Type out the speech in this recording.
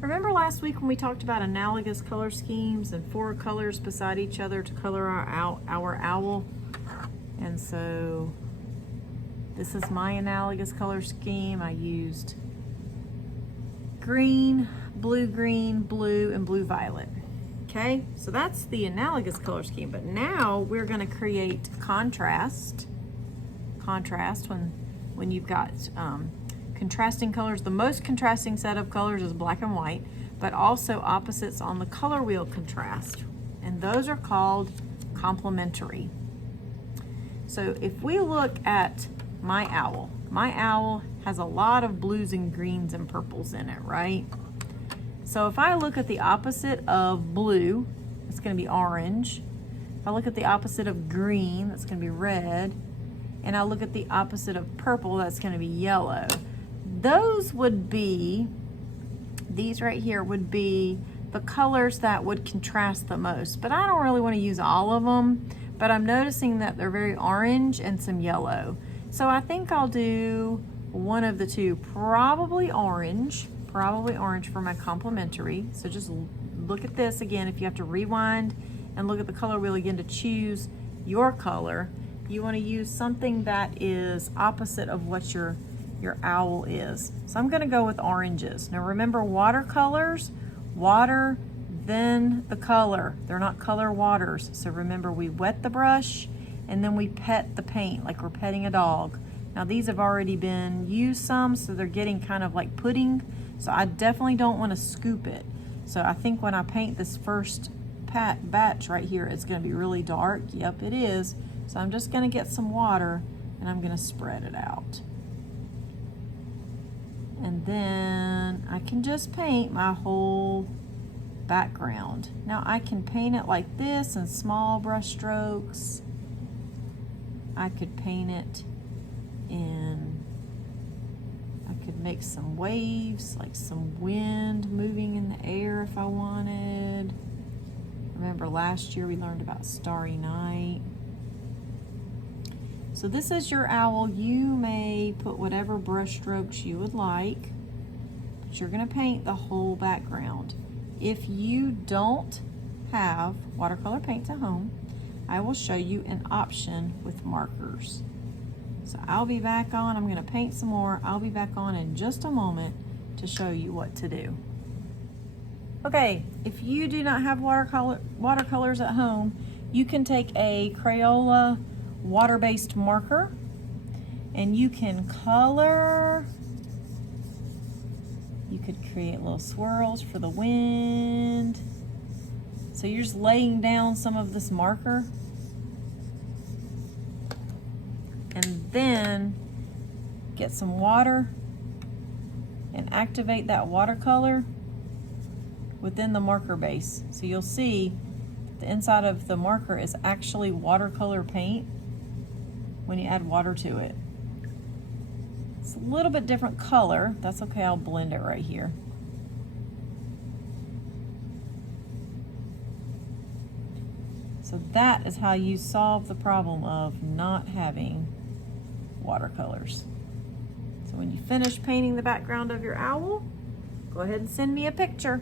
Remember last week when we talked about analogous color schemes and 4 colors beside each other to color our owl? And so this is my analogous color scheme. I used green, blue, and blue violet. Okay, so that's the analogous color scheme. But now we're going to create contrast. Contrast when you've got contrasting colors. The most contrasting set of colors is black and white, but also opposites on the color wheel contrast. And those are called complementary. So if we look at my owl has a lot of blues and greens and purples in it, right? So if I look at the opposite of blue, it's going to be orange. If I look at the opposite of green, that's going to be red. And I look at the opposite of purple, that's going to be yellow. Those would be, these right here would be the colors that would contrast the most. But I don't really want to use all of them, but I'm noticing that they're very orange and some yellow. So I think I'll do one of the two, probably orange for my complementary. So just look at this again. If you have to rewind and look at the color wheel again to choose your color, you want to use something that is opposite of what your owl is. So I'm going to go with oranges. Now remember, watercolors, water, then the color. They're not color waters. So remember, we wet the brush and then we pet the paint like we're petting a dog. Now these have already been used some, so they're getting kind of like pudding. So I definitely don't want to scoop it. So I think when I paint this first batch right here, it's going to be really dark. Yep, it is. So I'm just going to get some water and I'm going to spread it out. And then I can just paint my whole background. Now I can paint it like this in small brush strokes. I could paint it in, I could make some waves, like some wind moving in the air if I wanted. Remember last year we learned about Starry Night. So this is your owl. You may put whatever brush strokes you would like, but you're going to paint the whole background. If you don't have watercolor paints at home, I will show you an option with markers. So I'll be back on. I'm going to paint some more. I'll be back on in just a moment to show you what to do. Okay, if you do not have watercolors at home, you can take a Crayola water-based marker and you can color. You could create little swirls for the wind. So you're just laying down some of this marker and then get some water and activate that watercolor within the marker base. So you'll see the inside of the marker is actually watercolor paint when you add water to it. It's a little bit different color. That's okay, I'll blend it right here. So that is how you solve the problem of not having watercolors. So when you finish painting the background of your owl, go ahead and send me a picture.